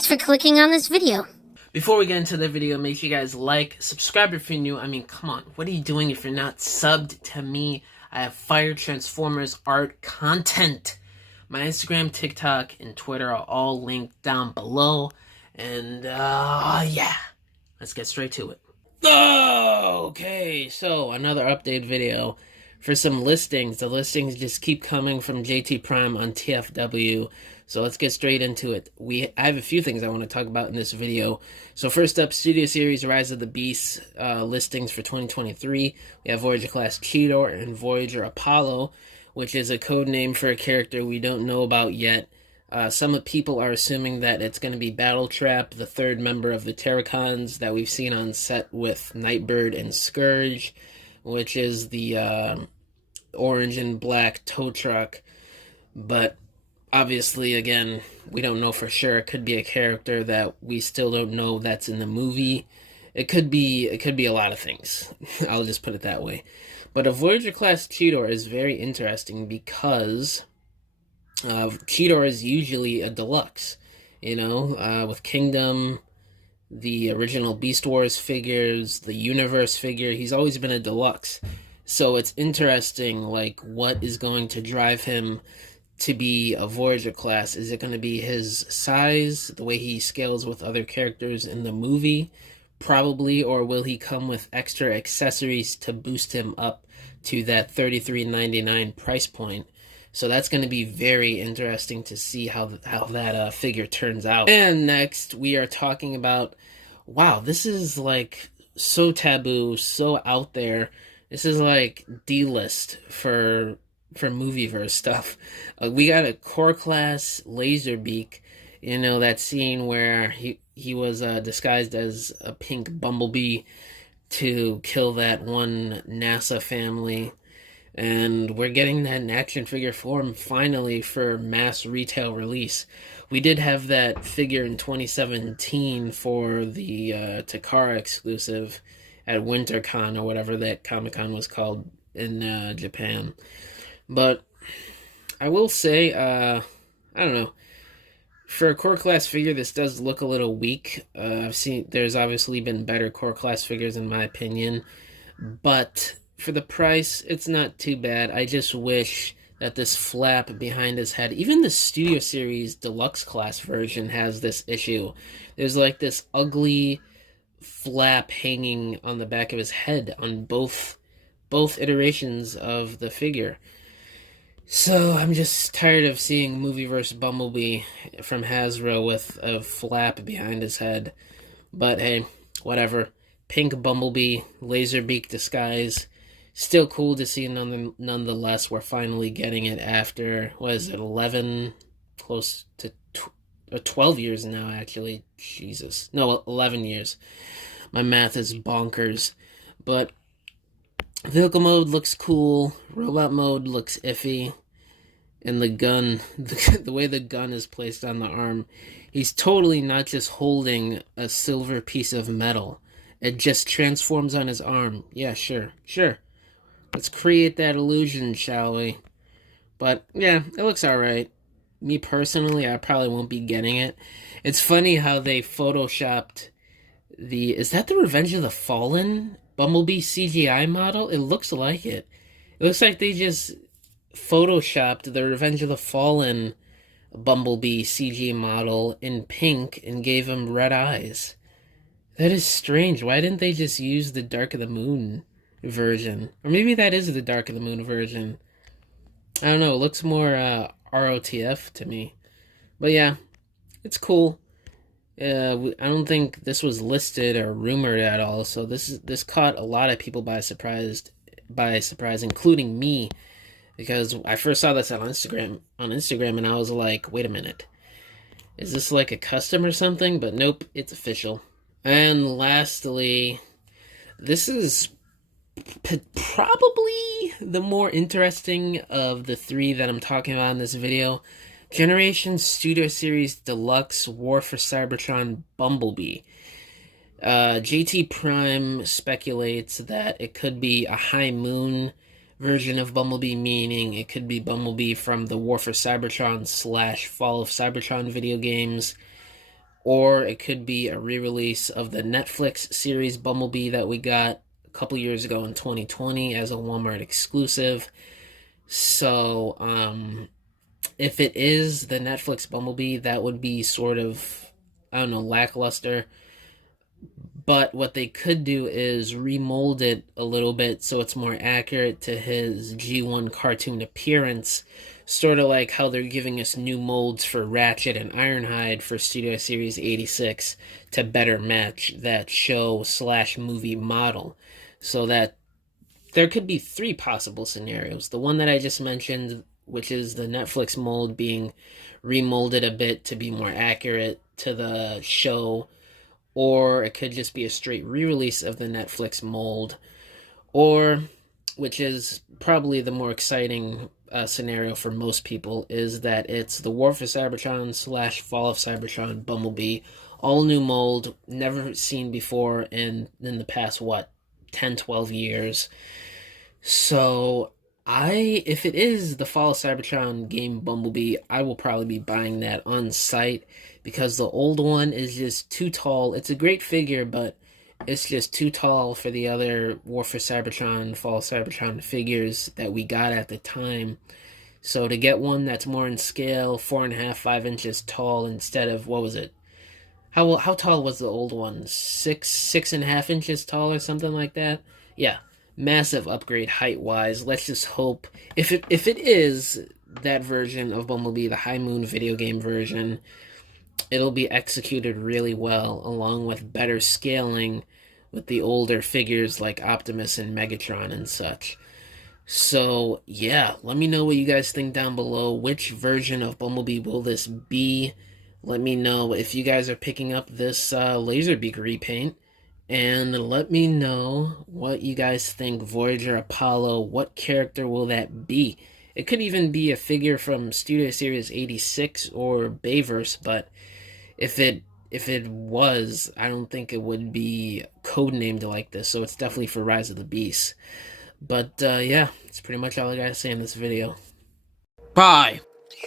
Thanks for clicking on this video. Before we get into the video, make sure you guys like, subscribe if you're new. I mean, come on, what are you doing if you're not subbed to me? I have Fire Transformers art content. My Instagram, TikTok, and Twitter are all linked down below. And, yeah, let's get straight to it. Okay, so another update video for some listings. The listings just keep coming from JT Prime on TFW. So let's get straight into it. I have a few things I want to talk about in this video. So first up, Studio Series Rise of the Beasts listings for 2023. We have Voyager class Cheetor and Voyager Apollo, which is a code name for a character we don't know about yet. Some people are assuming that it's going to be Battletrap, the third member of the Terracons that we've seen on set with Nightbird and Scourge, which is the orange and black tow truck. But obviously, again, we don't know for sure. It could be a character that we still don't know that's in the movie. It could be a lot of things. I'll just put it that way. But a Voyager class Cheetor is very interesting because Cheetor is usually a deluxe, with Kingdom, the original Beast Wars figures, the Universe figure. He's always been a deluxe. So it's interesting, what is going to drive him to be a Voyager class? Is it going to be his size, the way he scales with other characters in the movie? Probably. Or will he come with extra accessories to boost him up to that $33.99 price point? So that's going to be very interesting to see how that figure turns out. And next, we are talking about, wow, this is so taboo, so out there. This is D-list for Movieverse stuff. We got a core class Laserbeak, that scene where he was disguised as a pink bumblebee to kill that one NASA family. And we're getting that in action figure form finally for mass retail release. We did have that figure in 2017 for the Takara exclusive at WinterCon or whatever that Comic-Con was called in Japan. But I will say, I don't know, for a core class figure, this does look a little weak. There's obviously been better core class figures in my opinion, but for the price, it's not too bad. I just wish that this flap behind his head, even the Studio Series Deluxe class version has this issue. There's this ugly flap hanging on the back of his head on both iterations of the figure. So I'm just tired of seeing Movieverse Bumblebee from Hasbro with a flap behind his head. But hey, whatever. Pink Bumblebee, Laserbeak disguise. Still cool to see nonetheless. We're finally getting it after, 11, close to 12 years now, actually. Jesus. No, 11 years. My math is bonkers. But vehicle mode looks cool. Robot mode looks iffy. And the gun, the way the gun is placed on the arm, he's totally not just holding a silver piece of metal. It just transforms on his arm. Yeah, sure. Let's create that illusion, shall we? But yeah, it looks alright. Me personally, I probably won't be getting it. It's funny how they photoshopped is that the Revenge of the Fallen Bumblebee CGI model? It looks like it. It looks like they just photoshopped the Revenge of the Fallen Bumblebee CG model in pink and gave him red eyes. That is strange. Why didn't they just use the Dark of the Moon version? Or maybe that is the Dark of the Moon version. I don't know. It looks more ROTF to me. But yeah, it's cool. I don't think this was listed or rumored at all. So this caught a lot of people by surprise, including me, because I first saw this on Instagram, and I was like, wait a minute, is this a custom or something? But nope, it's official. And lastly, this is probably the more interesting of the three that I'm talking about in this video. Generation Studio Series Deluxe War for Cybertron Bumblebee. JT Prime speculates that it could be a High Moon version of Bumblebee, meaning it could be Bumblebee from the War for Cybertron / Fall of Cybertron video games. or it could be a re-release of the Netflix series Bumblebee that we got a couple years ago in 2020 as a Walmart exclusive. So, if it is the Netflix Bumblebee, that would be sort of, I don't know, lackluster. But what they could do is remold it a little bit so it's more accurate to his G1 cartoon appearance. Sort of like how they're giving us new molds for Ratchet and Ironhide for Studio Series 86 to better match that show slash movie model. So that there could be three possible scenarios. The one that I just mentioned, which is the Netflix mold being remolded a bit to be more accurate to the show, or it could just be a straight re-release of the Netflix mold, or, which is probably the more exciting scenario for most people, is that it's the War for Cybertron slash Fall of Cybertron Bumblebee, all new mold, never seen before in the past, 10, 12 years. So, if it is the Fall of Cybertron game Bumblebee, I will probably be buying that on site because the old one is just too tall. It's a great figure, but it's just too tall for the other War for Cybertron, Fall of Cybertron figures that we got at the time. So to get one that's more in scale, 4.5, 5 inches tall instead of, what was it? How tall was the old one? 6.5 inches tall or something like that? Yeah, massive upgrade height wise. Let's just hope if it is that version of Bumblebee, the High Moon video game version, it'll be executed really well, along with better scaling with the older figures like Optimus and Megatron and such. So, yeah, let me know what you guys think down below. Which version of Bumblebee will this be? Let me know if you guys are picking up this Laserbeak repaint. And let me know what you guys think. Voyager, Apollo, what character will that be? It could even be a figure from Studio Series 86 or Bayverse, but if it was, I don't think it would be codenamed like this, so it's definitely for Rise of the Beast. But yeah, that's pretty much all I gotta say in this video. Bye!